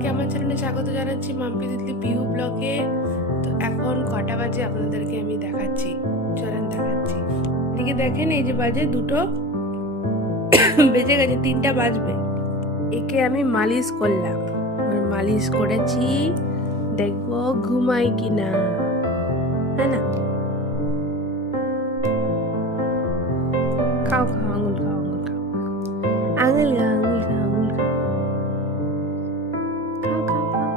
সবাইকে আমার চ্যানেলে স্বাগত জানাচ্ছি মাম্পি তিতলি পিউ ব্লগে। তো এখন কটা বাজে আপনাদেরকে আমি দেখাচ্ছি, চলেন দেখাচ্ছি। এদিকে দেখেন, এই যে বাজে 2টো বেজে গেছে, 3টা বাজবে। একে আমি মালিশ করলাম, মালিশ করেছি, দেখবো ঘুমাই কিনা, হ্যাঁ না? খাও খাও, আঙুল খাও, আঙুল খাও, আঙুল খাও, আঙুল খাও, আঙুল খাও, খাও খাও খাও,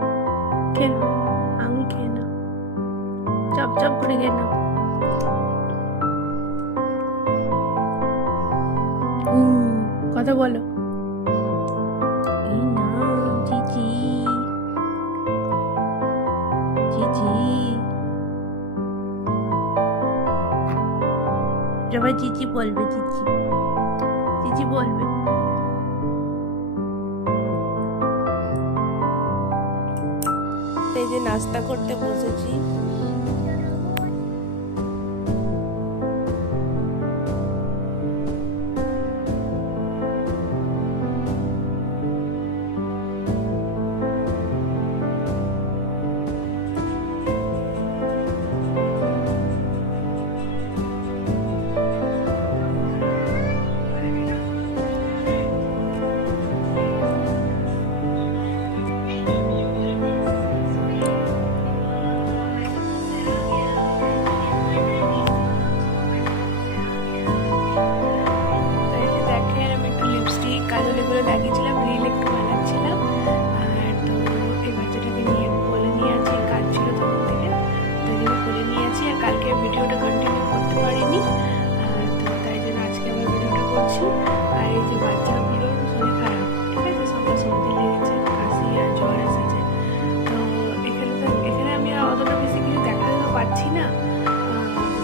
খেয়ে নাও, আঙুল খেয়ে নাও, চপ চপ করে খেয়ে নাও। কথা বলো। এই না চিচি, চিচি, সবাই চিচি বলবে, চিচি চিচি বলবে। এই যে নাস্তা করতে বসেছি। লাগিয়েছিলাম, রিল একটু বানাচ্ছিলাম। আর তো এই বাচ্চাটাকে নিয়ে বলে নিয়ে আছি, কাজ ছিল তখন থেকে, তাই জন্য করে নিয়েছি। আর কালকে ভিডিওটা কন্টিনিউ করতে পারিনি, তো তাই জন্য আজকে আবার ভিডিওটা করছি। আর এই যে বাচ্চাগুলোর শরীর খারাপ, ঠিক আছে, সবার সর্দি লেগেছে, কাশি আর জ্বর এসেছে। তো এখানে আমি অতটা বেশি কিছু দেখাতে তো পারছি না,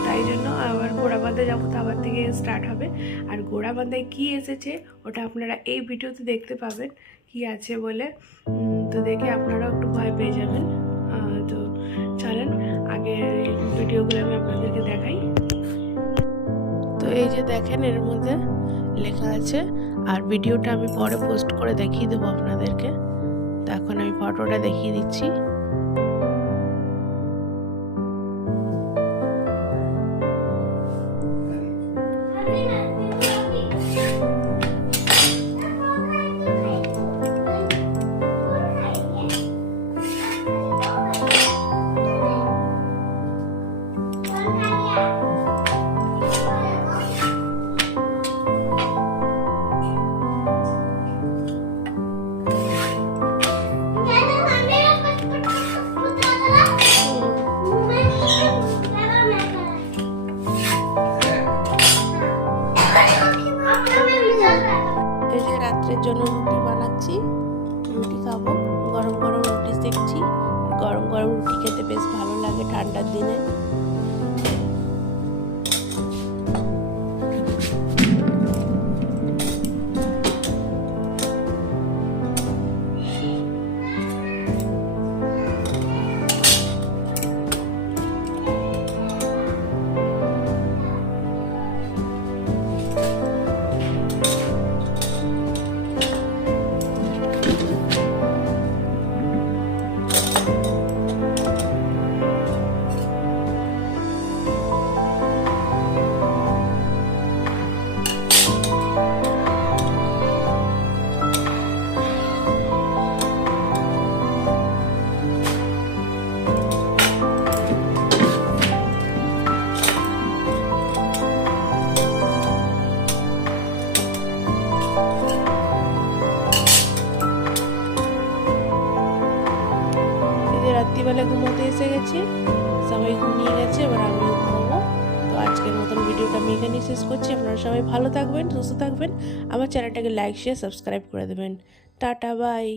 তাই জন্য আবার গোড়াবান্ধায় যাবো, তো আবার থেকে স্টার্ট হবে। আর গোড়াবান্ধায় কি এসেছে ওটা আপনারা এই ভিডিওতে দেখতে পাবেন কি আছে বলে, তো দেখে আপনারাও একটু ভয় পেয়ে যাবেন। তো চলেন আগে ভিডিওগুলো আমি আপনাদেরকে দেখাই। তো এই যে দেখেন, এর মধ্যে লেখা আছে, আর ভিডিওটা আমি পরে পোস্ট করে দেখিয়ে দেবো আপনাদেরকে। তো এখন আমি ফটোটা দেখিয়ে দিচ্ছি। রাত্রের জন্য রুটি বানাচ্ছি, রুটি খাবো, গরম গরম রুটি সেকছি। গরম গরম রুটি খেতে বেশ ভালো লাগে ঠান্ডার দিনে। রাত্রিবেলা ঘুমোতে এসে গেছি, সবাই ঘুমিয়ে গেছে, এবার আমিও ঘুমাবো। তো আজকের মতন ভিডিওটা আমি এখানেই শেষ করছি। আপনারা সবাই ভালো থাকবেন, সুস্থ থাকবেন, আমার চ্যানেলটাকে লাইক শেয়ার সাবস্ক্রাইব করে দেবেন। টাটা, বাই।